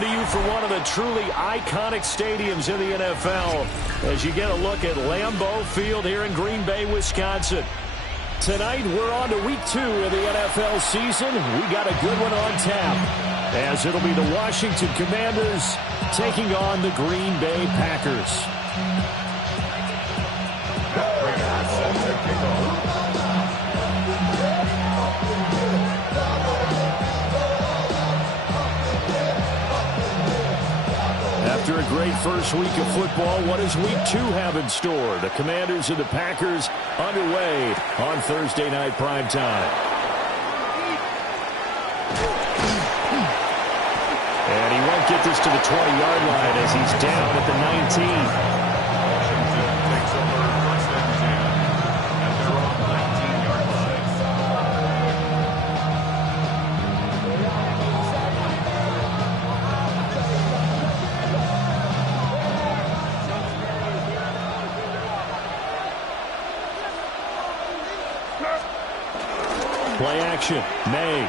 to you from one of the truly iconic stadiums in the NFL as you get a look at Lambeau Field here in Green Bay, Wisconsin. Tonight, we're on to week 2 of the NFL season. We got a good one on tap, as it'll be the Washington Commanders taking on the Green Bay Packers. After a great first week of football, what does week 2 have in store? The Commanders and the Packers underway on Thursday night primetime. And he won't get this to the 20-yard line as he's down at the 19. Takes over first and 10 at their own 19-yard line. Play action. May.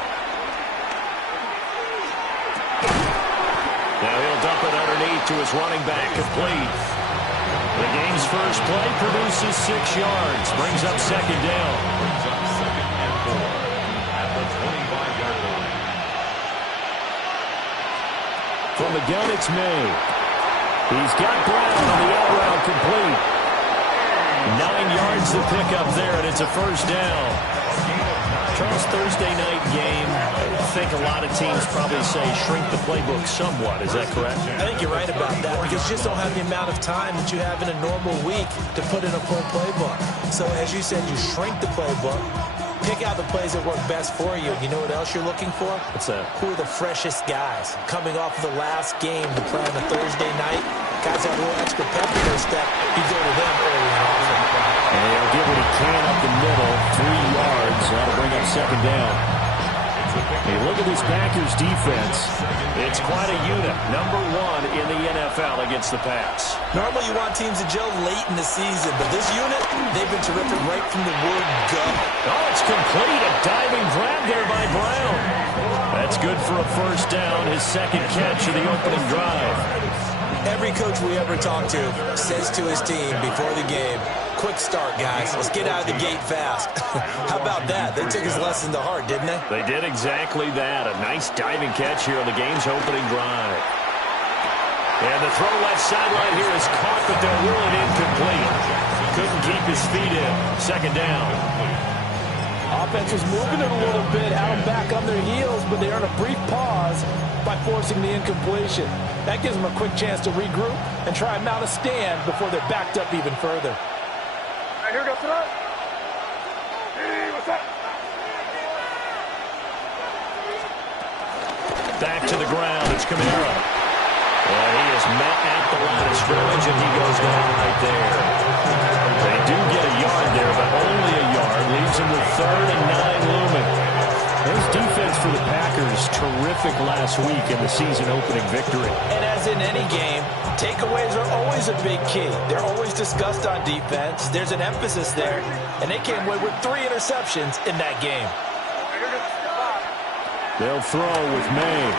Now he'll dump it underneath to his running back, complete. The game's first play produces 6 yards, brings up second down. Brings up second and 4 at the 25-yard line. From the gun, it's May. He's got Brown on the out route, complete. 9 yards to pick up there, and it's a first down. Charles, Thursday night game, I think a lot of teams probably say shrink the playbook somewhat. Is that correct? I think you're right about that because you just don't have the amount of time that you have in a normal week to put in a full playbook. So as you said, you shrink the playbook, pick out the plays that work best for you. You know what else you're looking for? What's that? Who are the freshest guys coming off of the last game to play on a Thursday night? Guys have a little extra pep in their step. You go to them early and often. And he'll get what he can up the middle, 3 yards. That'll bring up second down. Hey, look at this Packers defense. It's quite a unit. Number 1 in the NFL against the pass. Normally you want teams to gel late in the season, but this unit, they've been terrific right from the word go. Oh, it's complete. A diving grab there by Brown. That's good for a first down, his second catch of the opening drive. Every coach we ever talk to says to his team before the game, quick start, guys. Let's get out of the gate fast. How about that? They took his lesson to heart, didn't they? They did exactly that. A nice diving catch here on the game's opening drive. And the throw left sideline here is caught, but they'll rule it incomplete. Couldn't keep his feet in. Second down. Offense was moving it a little bit, had them back on their heels, but they earned a brief pause by forcing the incompletion. That gives them a quick chance to regroup and try and mount a stand before they're backed up even further. All right, here we go, tonight. Hey, what's up? Back to the ground. It's Kamara. He is met at the line of scrimmage, and he goes down right there. They do get a yard there, but only a yard. Leaves him with 3rd and 9 looming. There's defense for the Packers. Terrific last week in the season-opening victory. And as in any game, takeaways are always a big key. They're always discussed on defense. There's an emphasis there, and they came away with 3 interceptions in that game. They'll throw with May.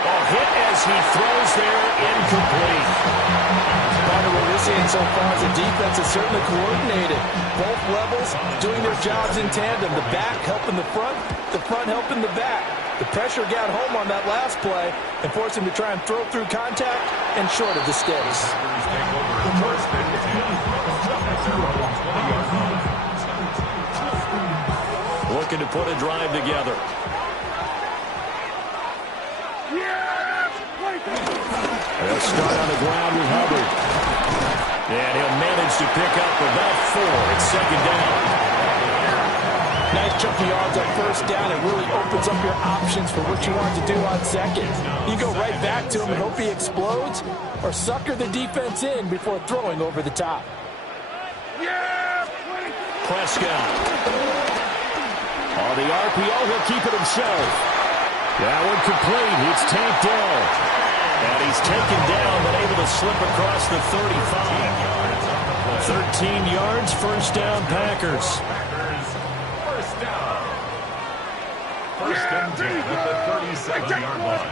Oh, hit as he throws there, incomplete. Part of what we're seeing so far is the defense is certainly coordinated. Both levels doing their jobs in tandem. The back helping the front helping the back. The pressure got home on that last play and forced him to try and throw through contact and short of the sticks. Looking to put a drive together. They'll start on the ground with Hubbard. And he'll manage to pick up about 4. It's second down. Nice chunky yards on first down. It really opens up your options for what you want to do on second. You go right back to him and hope he explodes or sucker the defense in before throwing over the top. Prescott. On the RPO, he'll keep it himself. That one complete. It's Tank Dell. And he's taken down, but able to slip across the 35. 13 yards, first down, Packers. First down. First and 10 at the 37-yard line.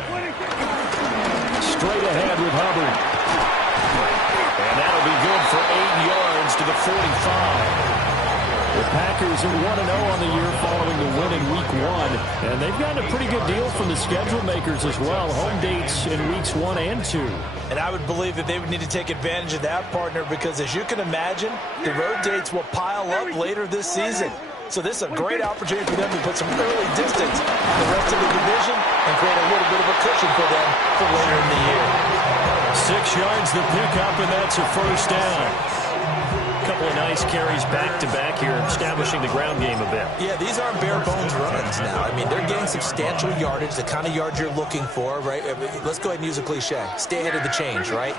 straight ahead with Hubbard. And that'll be good for 8 yards to the 45. The Packers are 1-0 on the year following the win in Week 1. And they've gotten a pretty good deal from the schedule makers as well. Home dates in Weeks 1 and 2. And I would believe that they would need to take advantage of that, partner, because as you can imagine, the road dates will pile up later this season. So this is a great opportunity for them to put some early distance on the rest of the division and create a little bit of a cushion for them for later in the year. 6 yards the pickup, and that's a first down. Couple of nice carries back-to-back here, establishing the ground game a bit. Yeah, these aren't bare-bones runs now. I mean, they're getting substantial yardage, the kind of yards you're looking for, right? Let's go ahead and use a cliche. Stay ahead of the change, right?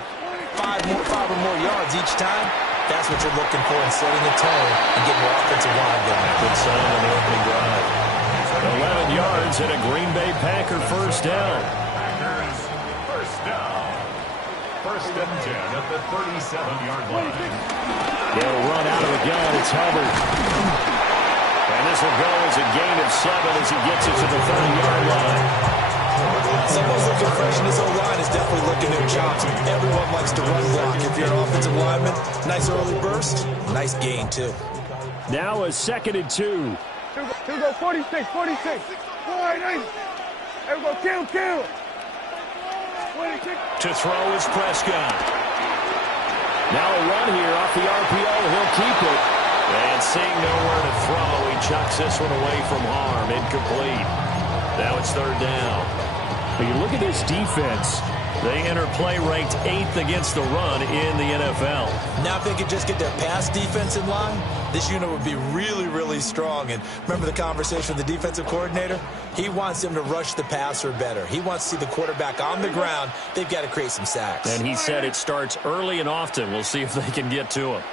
Five or more yards each time, that's what you're looking for in setting a tone and getting your offensive line going. Good sign on the opening drive. 11 yards and a Green Bay Packer first down. Packers first down. First and 10 at the 37-yard line. They'll run out of the gun. It's Hubbard. And this will go as a gain of 7 as he gets it to the 30-yard line. Someone's looking fresh, and this O-line is definitely looking their chops. Everyone likes to run block. If you're an offensive lineman, nice early burst, nice gain, too. Now a 2nd and 2. Here we go, 46. All right, nice. Here we go, kill. 26. To throw is Prescott. Now a run here off the RPO. He'll keep it. And seeing nowhere to throw, he chucks this one away from harm. Incomplete. Now it's 3rd down. But you look at this defense. They enter play ranked 8th against the run in the NFL. Now if they could just get their pass defense in line, this unit would be really, really strong. And remember the conversation with the defensive coordinator? He wants them to rush the passer better. He wants to see the quarterback on the ground. They've got to create some sacks. And he said it starts early and often. We'll see if they can get to him.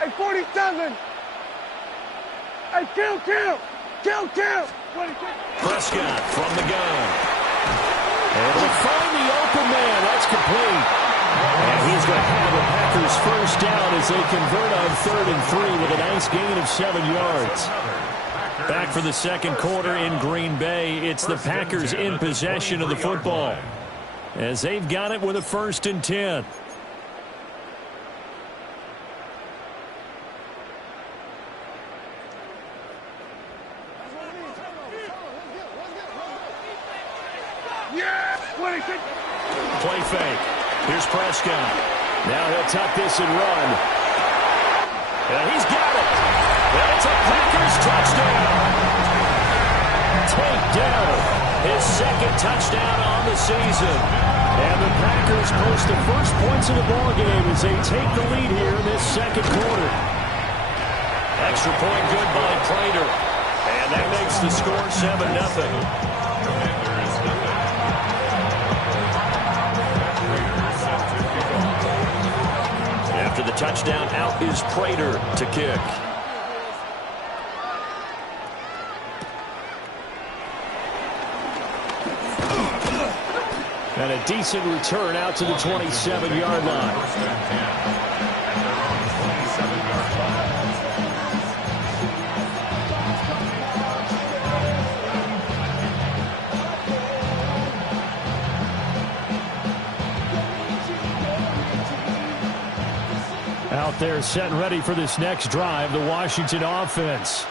Hey, 47. Hey, kill. 26. Prescott from the gun. And will find the open man. That's complete. And he's going to have the Packers first down as they convert on 3rd and 3 with a nice gain of 7 yards. Back for the second quarter in Green Bay. It's the Packers in possession of the football as they've got it with a 1st and 10. Play fake. Here's Prescott. Now he'll tuck this and run. And he's got it. And it's a Packers touchdown. Takedown. His 2nd touchdown on the season. And the Packers post the first points of the ballgame as they take the lead here in this 2nd quarter. Extra point good by Prater. And that makes the score 7-0. After the touchdown, out is Prater to kick. And a decent return out to the 27-yard line. Out there set and ready for this next drive, the Washington offense.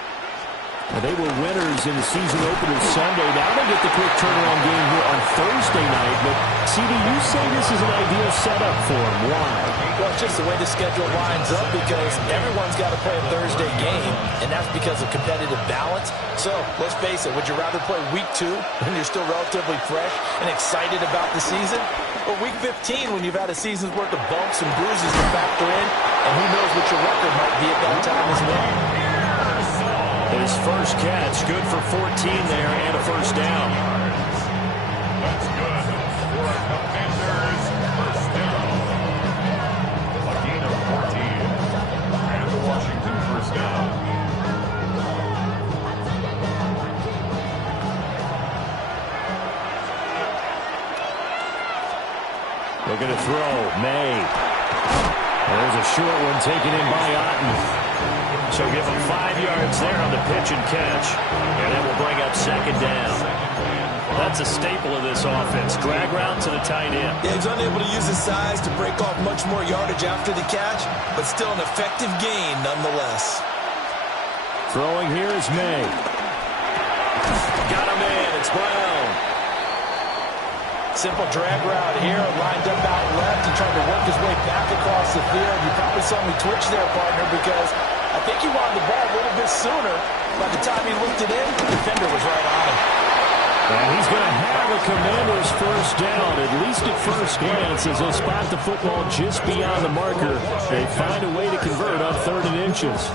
And they were winners in the season opener Sunday. Now they get the quick turnaround game here on Thursday night. But, CD, you say this is an ideal setup for them. Why? Well, it's just the way the schedule lines up because everyone's got to play a Thursday game, and that's because of competitive balance. So, let's face it, would you rather play Week 2 when you're still relatively fresh and excited about the season? Or Week 15 when you've had a season's worth of bumps and bruises to factor in, and who knows what your record might be at that time as well. His first catch, good for 14 there and a first down. That's good for the Panthers. First down. A gain of 14. And the Washington first down. Looking to throw. May. There's a short one taken in by Otten. So give him 5 yards there on the pitch and catch. And that will bring up 2nd down. That's a staple of this offense. Drag route to the tight end. Yeah, he's unable to use his size to break off much more yardage after the catch, but still an effective gain nonetheless. Throwing here is May. Got him in. It's Brown. Simple drag route here, lined up out left and trying to work his way back across the field. You probably saw me twitch there, partner, because I think he wanted the ball a little bit sooner. By the time he looked it in, the defender was right on him. And he's going to have a Commander's first down, at least at first glance, as they spot the football just beyond the marker. They find a way to convert on 3rd and inches.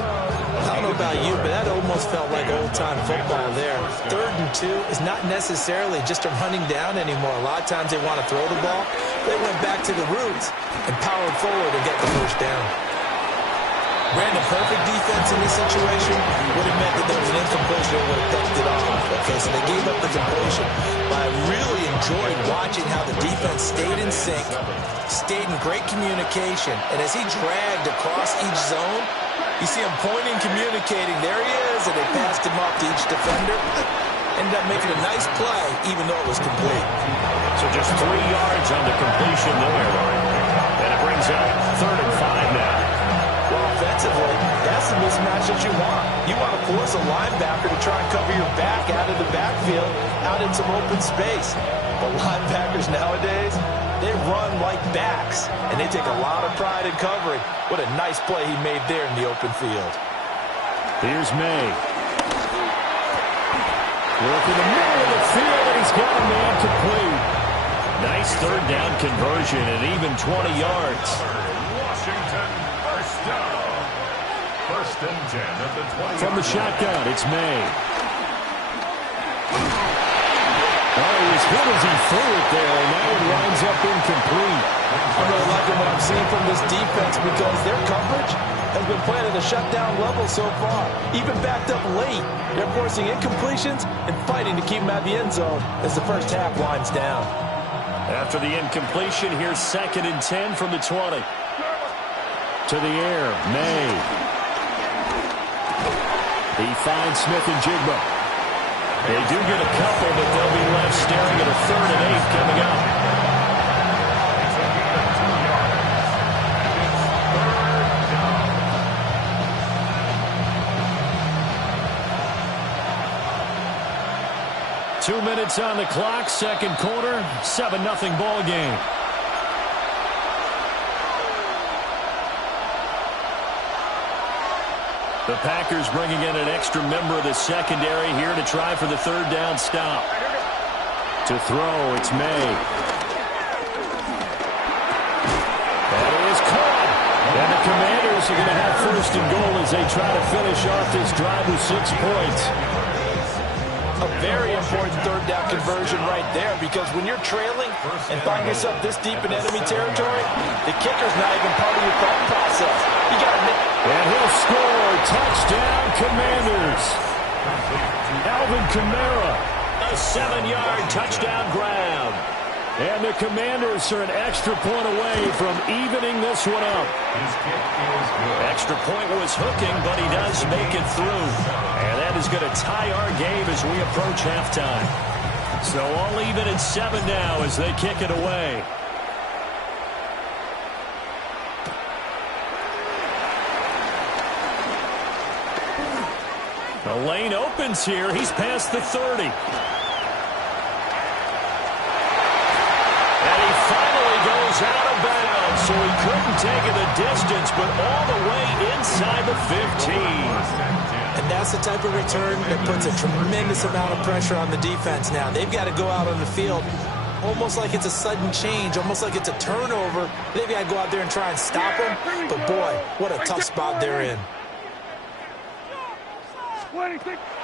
I don't know about you, but that almost felt like old-time football there. 3rd and 2 is not necessarily just a running down anymore. A lot of times they want to throw the ball. They went back to the roots and powered forward and get the first down. Brandon, perfect defense in this situation would have meant that there was an incompletion that would have picked it off. Okay, so they gave up the completion. But I really enjoyed watching how the defense stayed in sync, stayed in great communication, and as he dragged across each zone, you see him pointing, communicating. There he is, and they passed him off to each defender. Ended up making a nice play, even though it was complete. So just 3 yards on the completion there. And it brings up 3rd and 5 now. Well, offensively, that's the mismatch that you want. You want to force a linebacker to try and cover your back out of the backfield, out in some open space. But linebackers nowadays, they run like backs, and they take a lot of pride in covering. What a nice play he made there in the open field. Here's May. Work in the middle of the field, and he's got a man complete. Nice 3rd down conversion and even 20 yards. Washington, first down. 1st and 10 at the 20. From the shotgun, it's May. Oh, he was hit as he threw it there, and now it winds up incomplete. I'm really liking what I'm seeing from this defense because their coverage has been playing at a shutdown level so far. Even backed up late, they're forcing incompletions and fighting to keep them out of the end zone as the first half winds down. After the incompletion, here's 2nd and 10 from the 20. To the air, May. He finds Smith and Jigba. They do get a couple, but they'll be left staring at a 3rd and 8 coming up. 2 minutes on the clock, 2nd quarter, 7-0 ball game. The Packers bringing in an extra member of the secondary here to try for the 3rd down stop. To throw, it's May. That is caught. And the Commanders are going to have 1st and goal as they try to finish off this drive with 6 points. A very important 3rd down conversion right there, because when you're trailing and find yourself this deep in enemy territory, the kicker's not even part of your thought process. You got to make. And he'll score. Touchdown, Commanders. Alvin Kamara, a 7-yard touchdown grab. And the Commanders are an extra point away from evening this one up. His kick is good. Extra point was hooking, but he does make it through. And that is going to tie our game as we approach halftime. So all even at 7 now as they kick it away. The lane opens here. He's past the 30. And he finally goes out of bounds, so he couldn't take it the distance, but all the way inside the 15. And that's the type of return that puts a tremendous amount of pressure on the defense now. They've got to go out on the field almost like it's a sudden change, almost like it's a turnover. They've got to go out there and try and stop them. But, boy, what a tough spot they're in.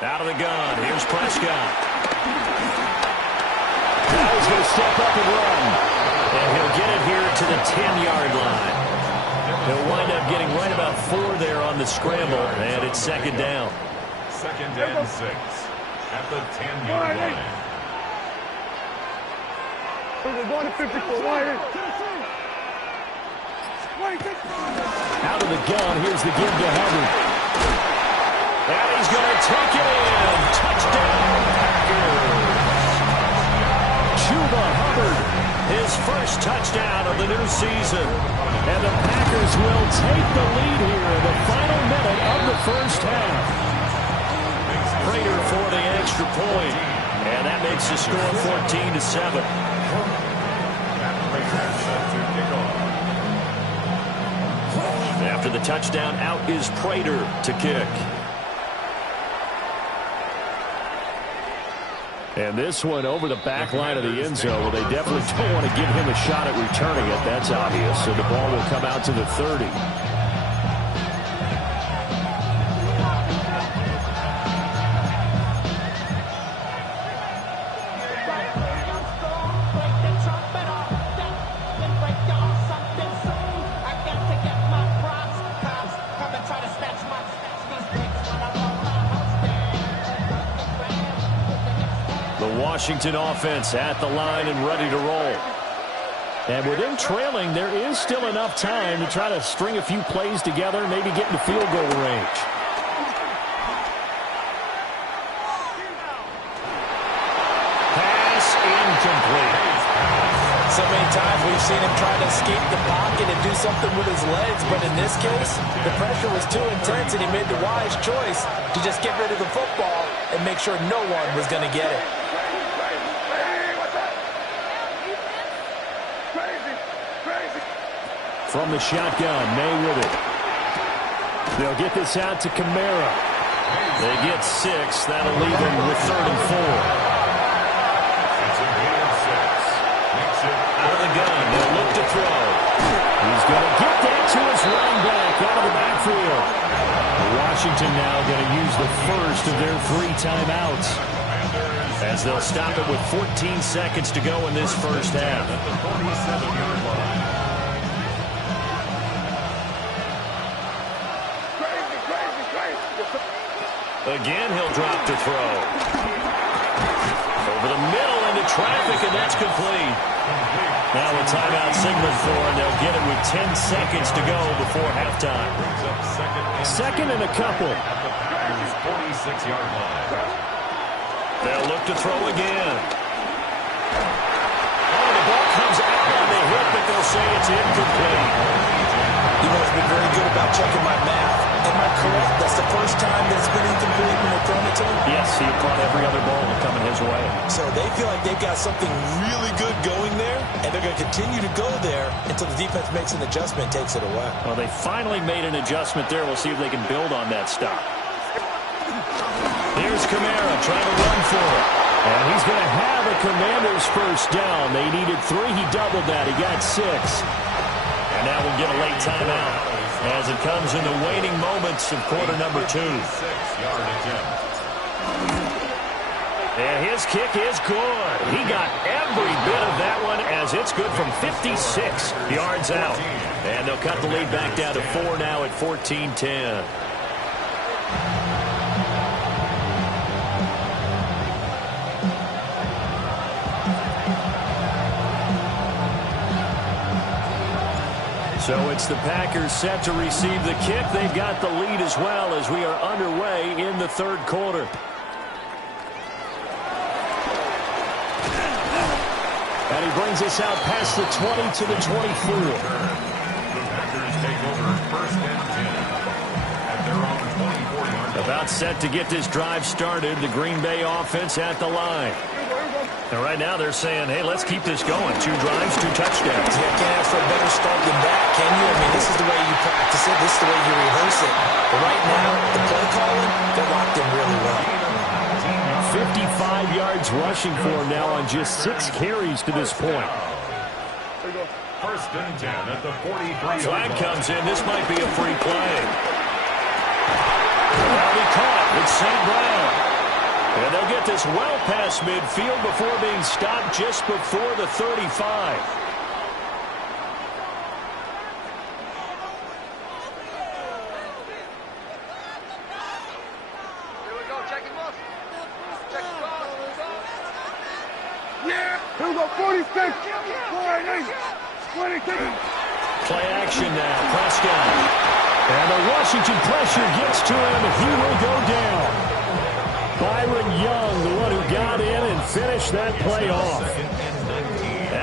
Out of the gun. Here's Prescott. Now he's going to step up and run. And he'll get it here to the 10-yard line. He'll wind up getting right about 4 there on the scramble, and it's 2nd down. 2nd and 6 at the 10-yard line. We're going to 54. Out of the gun. Here's the give to Hubbard. And he's going to take it in. Touchdown, Packers. Hubbard, his first touchdown of the new season. And the Packers will take the lead here in the final minute of the first half. Prater for the extra point. And that makes the score 14-7. After the touchdown, out is Prater to kick. And this one over the back line of the end zone. Well, they definitely don't want to give him a shot at returning it. That's obvious. So the ball will come out to the 30. Washington offense at the line and ready to roll. And with them trailing, there is still enough time to try to string a few plays together and maybe get into field goal range. Pass incomplete. So many times we've seen him try to escape the pocket and do something with his legs, but in this case, the pressure was too intense and he made the wise choice to just get rid of the football and make sure no one was going to get it. From the shotgun, May with it. They'll get this out to Kamara. They get 6. That'll leave them with 3rd and 4. Out of the gun, they'll look to throw. He's going to get that to his running back out of the backfield. Washington now going to use the first of their 3 timeouts, as they'll stop it with 14 seconds to go in this first half. Again, he'll drop to throw. Over the middle into traffic, and that's complete. Now a timeout signal for, and they'll get it with 10 seconds to go before halftime. Second and a couple. 46-yard line. They'll look to throw again. Oh, the ball comes out on the hit, but they'll say it's incomplete. You know, it's been very good about checking my math. Am I correct? That's the first time that it's been incomplete when they're thrown it to him? Yes, he caught every other ball coming his way. So they feel like they've got something really good going there, and they're going to continue to go there until the defense makes an adjustment and takes it away. Well, they finally made an adjustment there. We'll see if they can build on that stop. Here's Kamara trying to run for it. And he's going to have a Commander's first down. They needed 3. He doubled that. He got 6. And now we'll get a late timeout as it comes in the waning moments of quarter number 2. 6-yard attempt. And his kick is good. He got every bit of that one as it's good from 56 yards out. And they'll cut the lead back down to 4 now at 14-10. So it's the Packers set to receive the kick. They've got the lead as well as we are underway in the 3rd quarter. And he brings us out past the 20 to the 24. The Packers take over 1st and 10 at their own 24-yard line. About set to get this drive started. The Green Bay offense at the line. And right now they're saying, hey, let's keep this going. 2 drives, 2 touchdowns. Yeah, can't ask for a better start than that, can you? I mean, this is the way you practice it. This is the way you rehearse it. But right now, the play calling, they're locked in really well. 55 yards rushing for him now on just 6 carries to this point. 1st and 10 at the 43-yard Flag line. comes in. This might be a free play. Well, he caught with St. Brown. And they'll get this well past midfield before being stopped just before the 35. Yeah, here we go, 46, 22. Play action now, Prescott. And the Washington pressure gets to him, and he will go down. Byron Young, the one who got in and finished that play off.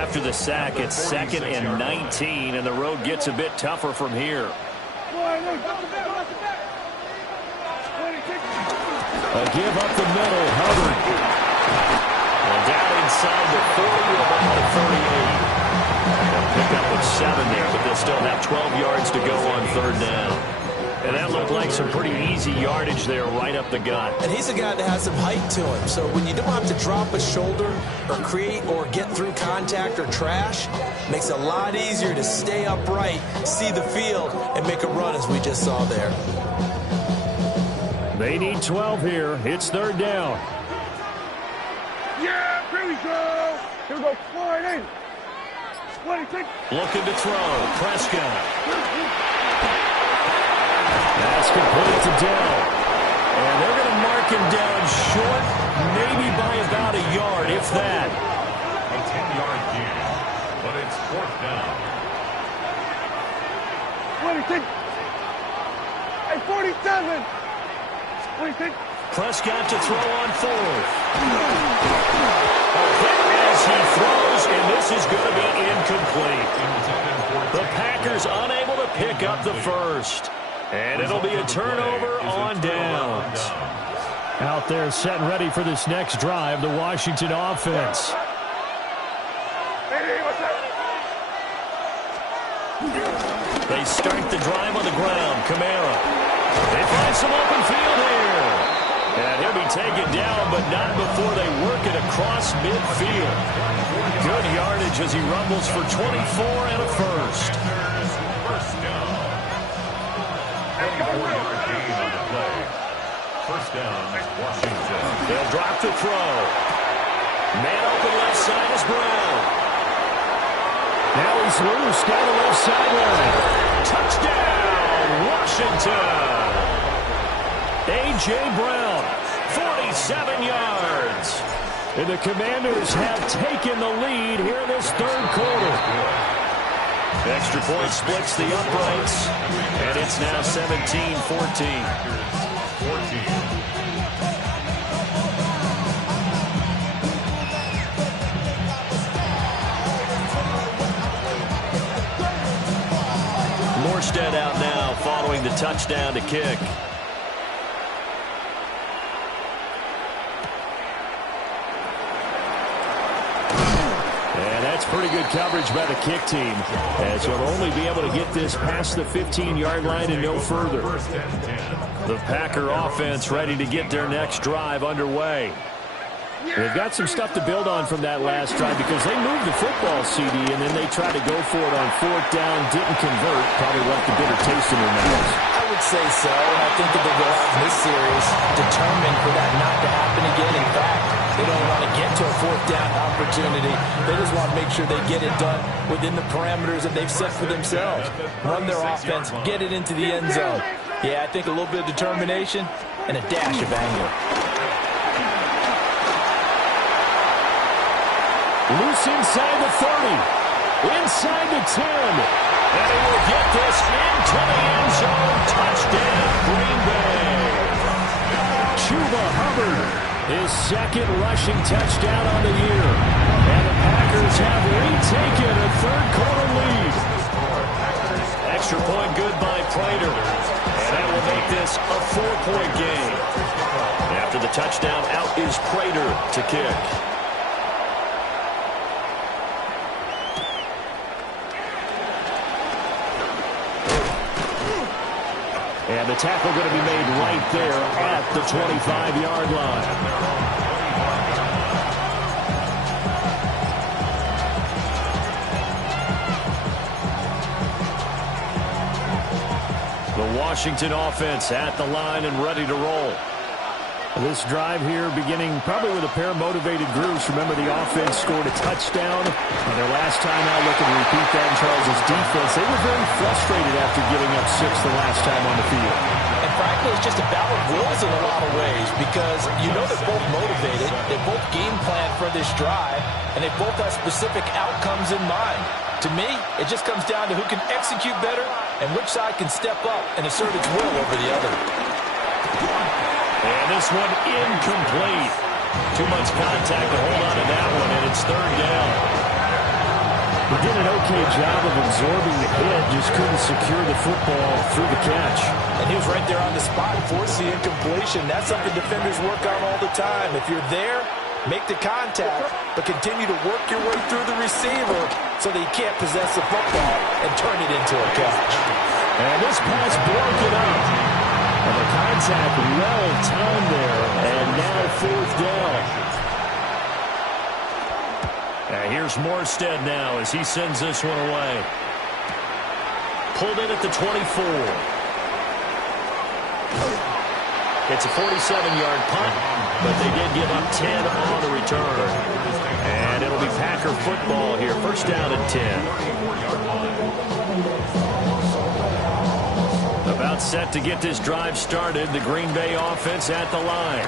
after the sack, it's 2nd and 19, and the road gets a bit tougher from here. A give up the middle, Hubbard. And down inside the 40 to about the 38. They'll pick up with 7 there, but they'll still have 12 yards to go on 3rd down. And that looked like some pretty easy yardage there right up the gut. And he's a guy that has some height to him. So when you don't have to drop a shoulder or create or get through contact or trash, makes it a lot easier to stay upright, see the field, and make a run as we just saw there. They need 12 here. It's 3rd down. Yeah, here we go. Here we go. 4-8. 26. Looking to throw. Prescott. That's complete to Dell. And they're going to mark him down short, maybe by about a yard, if that. A 10-yard gain, but it's 4th down. 26. Hey, 47. 26. Prescott to throw on 4th. A hit as he throws, and this is going to be incomplete. The Packers unable to pick up the first. And it'll be a turnover on downs. Out there set and ready for this next drive, the Washington offense. Hey, what's up? They start the drive on the ground. Kamara. They find some open field here. And he'll be taken down, but not before they work it across midfield. Good yardage as he rumbles for 24 and a first. First down. 4-yard gain on the play. First down, Washington. They'll drop the throw. Man open left side is Brown. Now he's loose down the left sideline. Touchdown, Washington. A.J. Brown, 47 yards. And the Commanders have taken the lead here in this 3rd quarter. Extra point splits the uprights, and it's now 17-14. 14. Morstead out now following the touchdown to kick. Pretty good coverage by the kick team, as he'll only be able to get this past the 15-yard line and no further. The Packer offense ready to get their next drive underway. They've got some stuff to build on from that last drive because they moved the football, CD, and then they tried to go for it on 4th down, didn't convert, probably left a bitter taste in their mouths. I would say so, and I think that they go out in this series determined for that not to happen again. In fact, they don't want to get to a 4th down opportunity. They just want to make sure they get it done within the parameters that they've set for themselves. Run their offense, get it into the end zone. Yeah, I think a little bit of determination and a dash of anger. Loose inside the 30, inside the 10, and he will get this into the end zone. Touchdown, Green Bay. Chuba Hubbard, his 2nd rushing touchdown on the year. And the Packers have retaken a 3rd quarter lead. Extra point good by Prater. And that will make this a 4-point game. After the touchdown, out is Prater to kick. And the tackle going to be made right there at the 25-yard line. The Washington offense at the line and ready to roll. This drive here beginning probably with a pair of motivated groups. Remember, the offense scored a touchdown on their last time out. Looking to repeat that in Charles' defense. They were very frustrated after giving up 6 the last time on the field. And frankly, it's just a battle of wills in a lot of ways because you know they're both motivated. They both game plan for this drive, and they both have specific outcomes in mind. To me, it just comes down to who can execute better and which side can step up and assert its will over the other. And this one incomplete. Too much contact to hold on to that one, and it's 3rd down. He did an okay job of absorbing the hit, just couldn't secure the football through the catch. And he was right there on the spot, forced the incompletion. That's something defenders work on all the time. If you're there, make the contact, but continue to work your way through the receiver so that he can't possess the football and turn it into a catch. And this pass broken up. And the contact well timed there, and now fourth down. Here's Morstead now as he sends this one away. Pulled in at the 24. It's a 47-yard punt, but they did give up 10 on the return. And it'll be Packer football here. First down and 10. About set to get this drive started. The Green Bay offense at the line.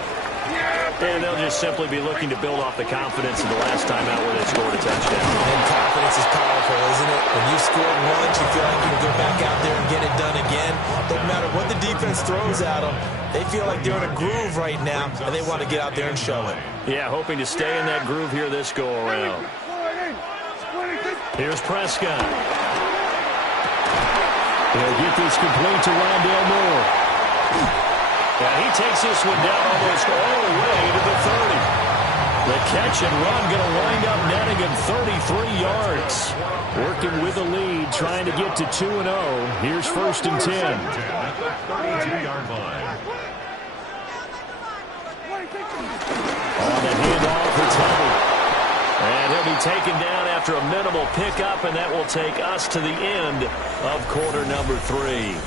And they'll just simply be looking to build off the confidence of the last time out where they scored a touchdown. And confidence is powerful, isn't it? When you've scored once, you feel like you can go back out there and get it done again. Doesn't matter what the defense throws at them. They feel like they're in a groove right now, and they want to get out there and show it. Yeah, hoping to stay in that groove here this go-around. Here's Prescott. He'll get this complete to Rondale Moore. And he takes this one down almost all the way to the 30. The catch and run going to wind up netting him 33 yards. Working with the lead, trying to get to 2-0. Here's first and 10. At the 32-yard line. On the handoff, it's Hubbard. And he'll be taken down after a minimal pickup, and that will take us to the end of quarter number 3.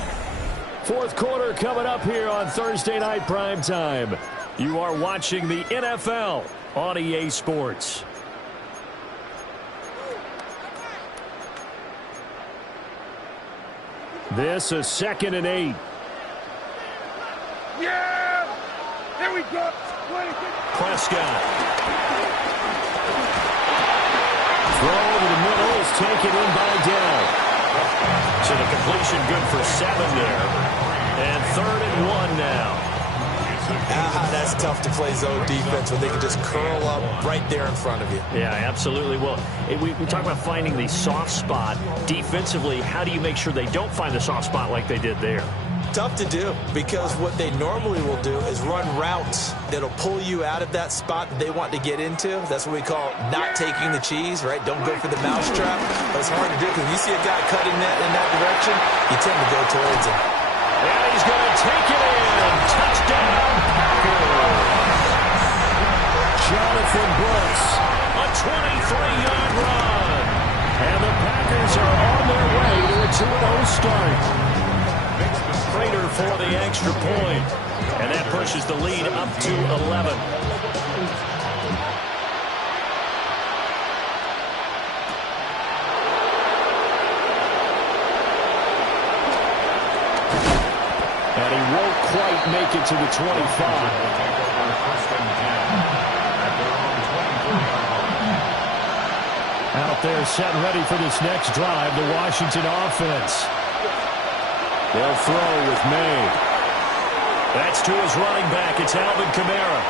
Fourth quarter coming up here on Thursday Night Primetime. You are watching the NFL on EA Sports. This is 2nd and 8. Yeah! There we go. Prescott. Throw over the middle is taken in by Dell. So the completion good for 7 there. And 3rd and 1 now. That's tough to play zone defense when they can just curl up right there in front of you. Yeah, absolutely. Well, we talk about finding the soft spot. Defensively, how do you make sure they don't find the soft spot like they did there? Tough to do, because what they normally will do is run routes that'll pull you out of that spot that they want to get into. That's what we call not taking the cheese, right? Don't go for the mousetrap. But it's hard to do because you see a guy cutting that in that direction, you tend to go towards him. And he's going to take it in. Touchdown, Packers. Jonathan Brooks, a 23-yard run. And the Packers are on their way to a 2-0 start. Prater for the extra point. And that pushes the lead up to 11. And he won't quite make it to the 25. Out there set ready for this next drive, the Washington offense. They'll throw with May. That's to his running back. It's Alvin Kamara.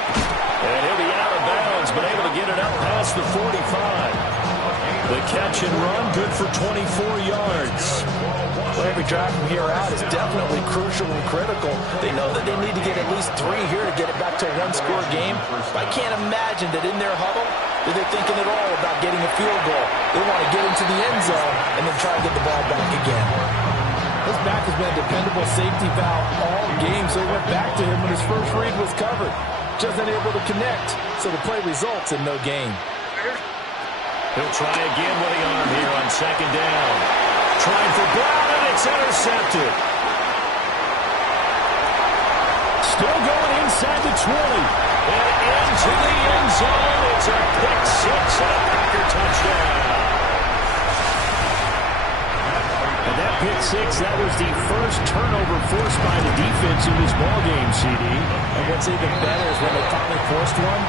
And he'll be out of bounds, but able to get it up past the 45. The catch and run, good for 24 yards. Well, every drive from here out is definitely crucial and critical. They know that they need to get at least 3 here to get it back to a one-score game. But I can't imagine that in their huddle that they're thinking at all about getting a field goal. They want to get into the end zone and then try to get the ball back again. This back has been a dependable safety valve all game, so he went back to him when his first read was covered. Just unable to connect, so the play results in no gain. He'll try again with the arm here on 2nd down. Trying for Brown, and it's intercepted. Still going inside the 20. And into the end zone. It's a pick 6 and a Packer touchdown. And that pick 6, that was the first turnover forced by the defense in this ballgame, CD. And what's even better is when they finally forced one,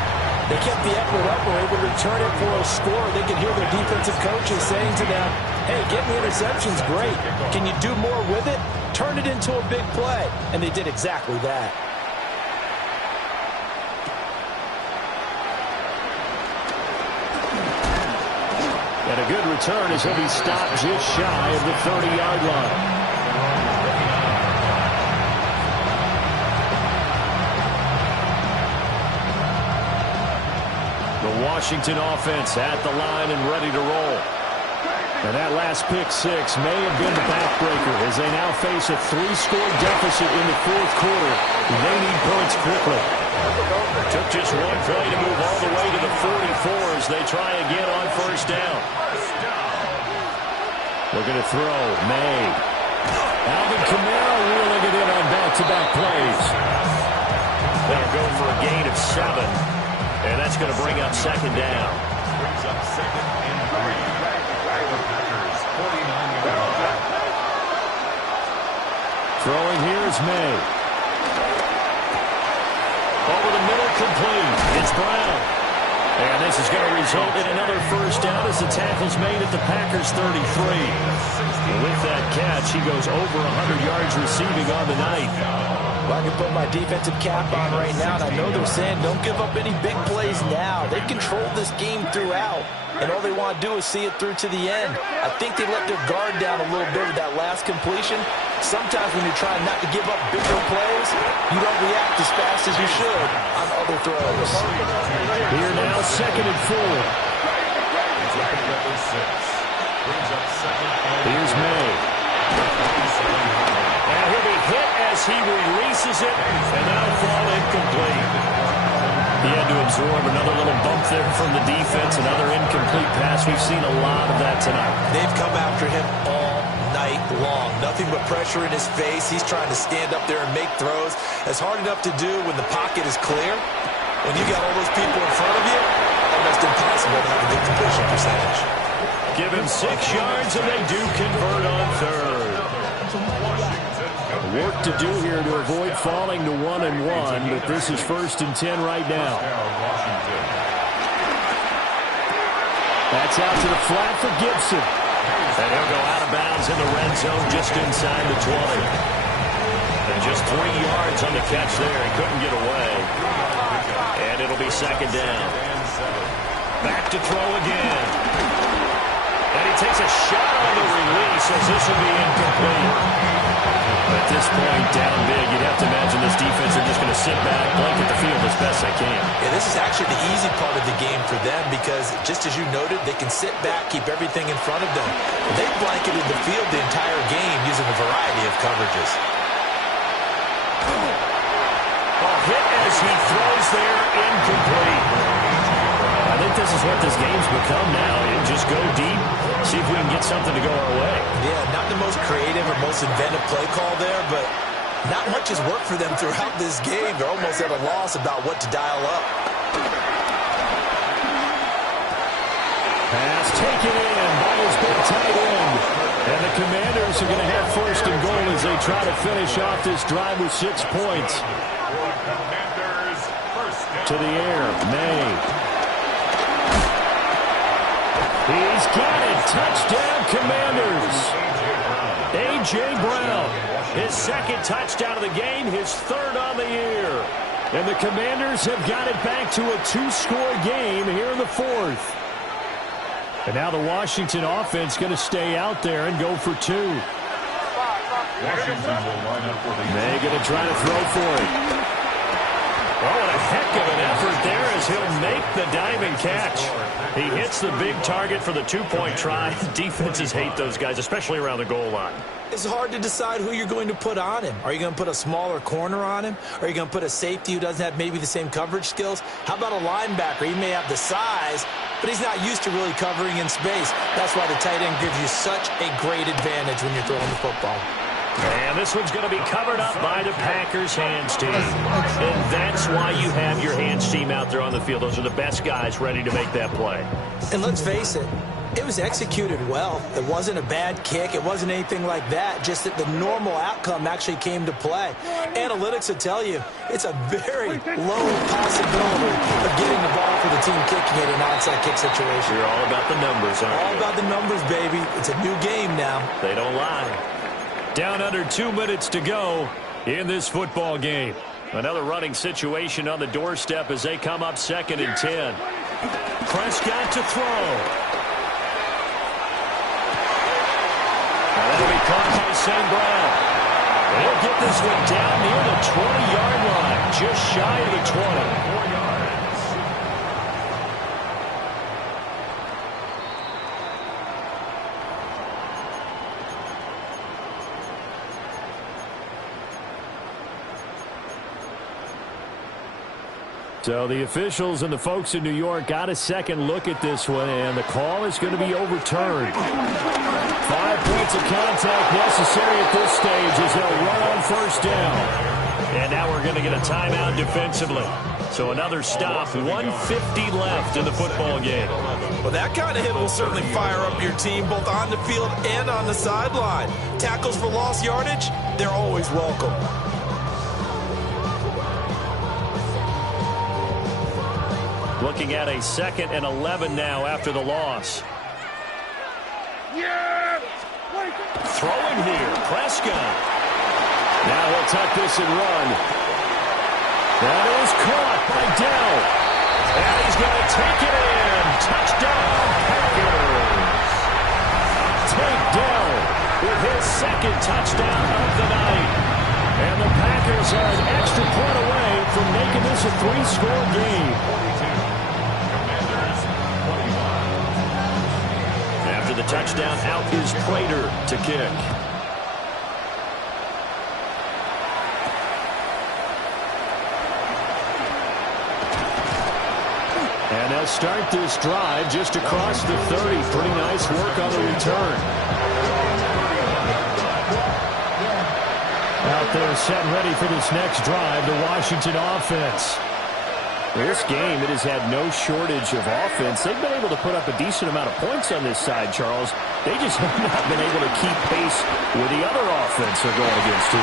they kept the effort up, were able to return it for a score. They could hear their defensive coaches saying to them, hey, getting interception's great. Can you do more with it? Turn it into a big play. And they did exactly that. And a good return as he'll be stopped just shy of the 30-yard line. The Washington offense at the line and ready to roll. And that last pick six may have been the backbreaker as they now face a 3-score deficit in the fourth quarter. They need points quickly. Took just one play to move all the way to the 44 as they try again on first down. Looking to throw. May. Alvin Kamara reeling it in on back-to-back plays. They'll go for a gain of 7. And that's going to bring up second down. Brings up second and 3. The Packers, 49-yard line. Throwing here is May. Over the middle, complete. It's Brown. And this is going to result in another first down as the tackle's made at the Packers' 33. With that catch, he goes over 100 yards receiving on the night. Well, I can put my defensive cap on right now, and I know they're saying don't give up any big plays now. They control this game throughout, and all they want to do is see it through to the end. I think they let their guard down a little bit with that last completion. Sometimes when you're trying not to give up bigger plays, you don't react as fast as you should on other throws. Here now, second and 4. Here's May. And he'll be hit as he releases it, and that'll fall incomplete. He had to absorb another little bump there from the defense, another incomplete pass. We've seen a lot of that tonight. They've come after him all night long. Nothing but pressure in his face. He's trying to stand up there and make throws. It's hard enough to do when the pocket is clear. When you got all those people in front of you, almost impossible to have a good completion percentage. Give him 6 yards, and they do convert on third. Work to do here to avoid falling to 1-1, but this is 1st and 10 right now. That's out to the flat for Gibson. And he'll go out of bounds in the red zone just inside the 20. And just 3 yards on the catch there. He couldn't get away. And it'll be second down. Back to throw again. And he takes a shot on the release as this will be incomplete. At this point, down big, you'd have to imagine this defense are just going to sit back, blanket the field as best they can. Yeah, this is actually the easy part of the game for them because, just as you noted, they can sit back, keep everything in front of them. They blanketed the field the entire game using a variety of coverages. A hit as he throws there, incomplete. I think this is what this game's become now. You just go deep, see if we can get something to go our way. Yeah, not the most creative or most inventive play call there, but not much has worked for them throughout this game. They're almost at a loss about what to dial up. Pass taken in by his big tight end. And the Commanders are going to have 1st and goal as they try to finish off this drive with 6 points. To the air, May. He's got it. Touchdown, Commanders. A.J. Brown, his 2nd touchdown of the game, his 3rd on the year. And the Commanders have got it back to a 2-score game here in the 4th. And now the Washington offense going to stay out there and go for 2. Washington will line up for the... May going to try to throw for it. Oh, and a heck of an effort there as he'll make the diving catch. He hits the big target for the 2-point try. Defenses hate those guys, especially around the goal line. It's hard to decide who you're going to put on him. Are you going to put a smaller corner on him? Are you going to put a safety who doesn't have maybe the same coverage skills? How about a linebacker? He may have the size, but he's not used to really covering in space. That's why the tight end gives you such a great advantage when you're throwing the football. And this one's going to be covered up by the Packers hands team. And that's why you have your hands team out there on the field. Those are the best guys ready to make that play. And let's face it, it was executed well. It wasn't a bad kick. It wasn't anything like that. Just that the normal outcome actually came to play. Analytics will tell you it's a very low possibility of getting the ball for the team kicking it in an onside kick situation. You're all about the numbers, aren't you? All about the numbers, baby. It's a new game now. They don't lie. Down under 2 minutes to go in this football game. Another running situation on the doorstep as they come up 2nd and 10. Prescott to throw. That'll be caught by St. Brown. He'll get this one down near the 20-yard line, just shy of the 20. 4 yards. So the officials and the folks in New York got a second look at this one, and the call is going to be overturned. 5 points of contact necessary at this stage as they'll run on first down. And now we're going to get a timeout defensively. So another stop, 1:50 left in the football game. Well, that kind of hit will certainly fire up your team both on the field and on the sideline. Tackles for lost yardage, they're always welcome. Looking at a 2nd and 11 now after the loss. Throwing here, Prescott. Now he'll tuck this and run. That is caught by Dell. And he's going to take it in. Touchdown, Packers. Take Dell with his 2nd touchdown of the night. And the Packers are an extra point away from making this a 3-score game. After the touchdown, out is Prater to kick. And they'll start this drive just across the 30. Pretty nice work on the return. Out there set ready for this next drive, the Washington offense. This game, it has had no shortage of offense. They've been able to put up a decent amount of points on this side, Charles. They just have not been able to keep pace with the other offense they're going against here.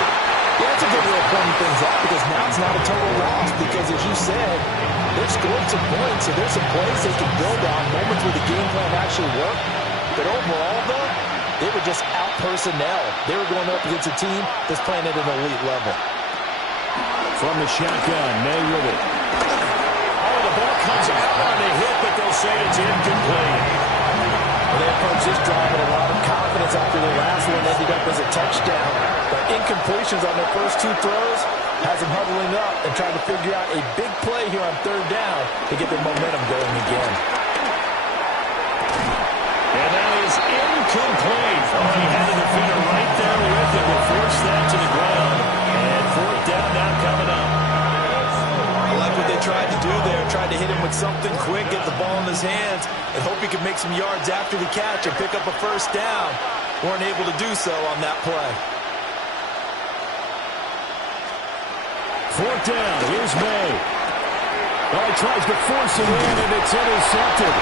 Yeah, that's a good way of pointing things out because now it's not a total loss because, as you said, they've scored some points, so there's some plays they can build on, moments where the game plan actually worked. But overall, though, they were just out personnel. They were going up against a team that's playing at an elite level. From the shotgun, May with it. Oh, the ball comes out on the hit, but they'll say it's incomplete. Well, they approached this drive with a lot of confidence after their last one ended up as a touchdown. But incompletions on their first 2 throws has them huddling up and trying to figure out a big play here on 3rd down to get their momentum going again. And that is incomplete. Oh, he had a defender right there with him to force that to the ground. And 4th down now coming up. I like what they tried to do there. Tried to hit him with something quick, get the ball in his hands, and hope he could make some yards after the catch and pick up a 1st down. Weren't able to do so on that play. 4th down, here's May. Oh, he tries to force it in, and it's intercepted.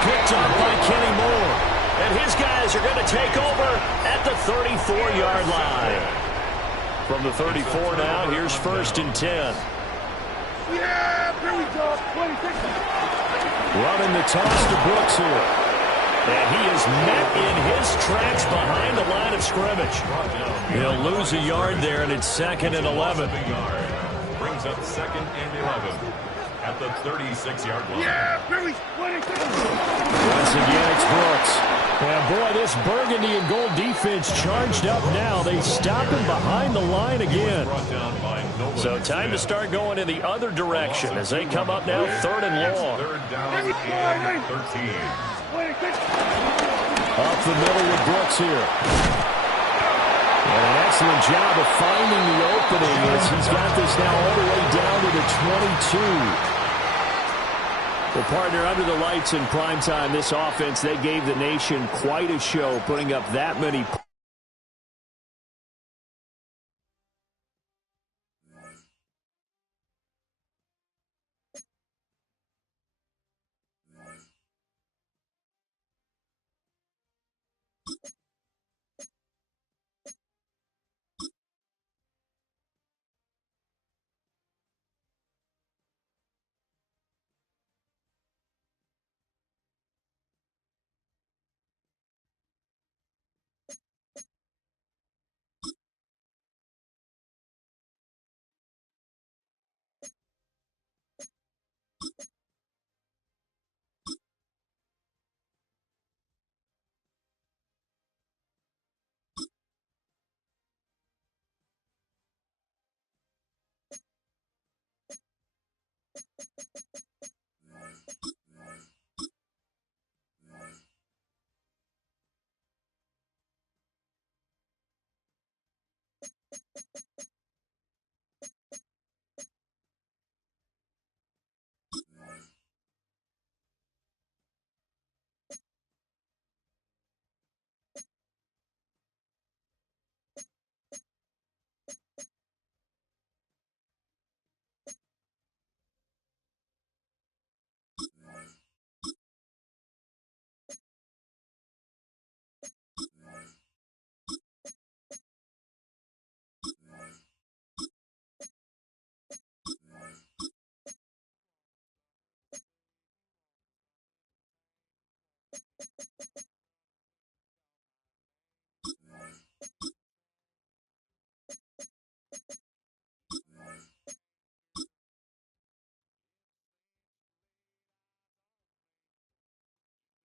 Picked up by Kenny Moore. And his guys are going to take over at the 34-yard line. From the 34 now, here's 1st and 10. Yeah, here we go. 26. Running the toss to Brooks here. And he is met in his tracks behind the line of scrimmage. He'll lose a yard there, and it's 2nd and 11. Brings up 2nd and 11 at the 36-yard line. Yeah, Billy, 26. Once again, it's Brooks. And boy, this burgundy and gold defense charged up now. They stop him behind the line again. So time to start going in the other direction as they come up now 3rd and long. 3rd down and 13. Up the middle with Brooks here. And an excellent job of finding the opening as he's got this now all the way down to the 22. Well, partner, under the lights in primetime, this offense, they gave the nation quite a show, putting up that many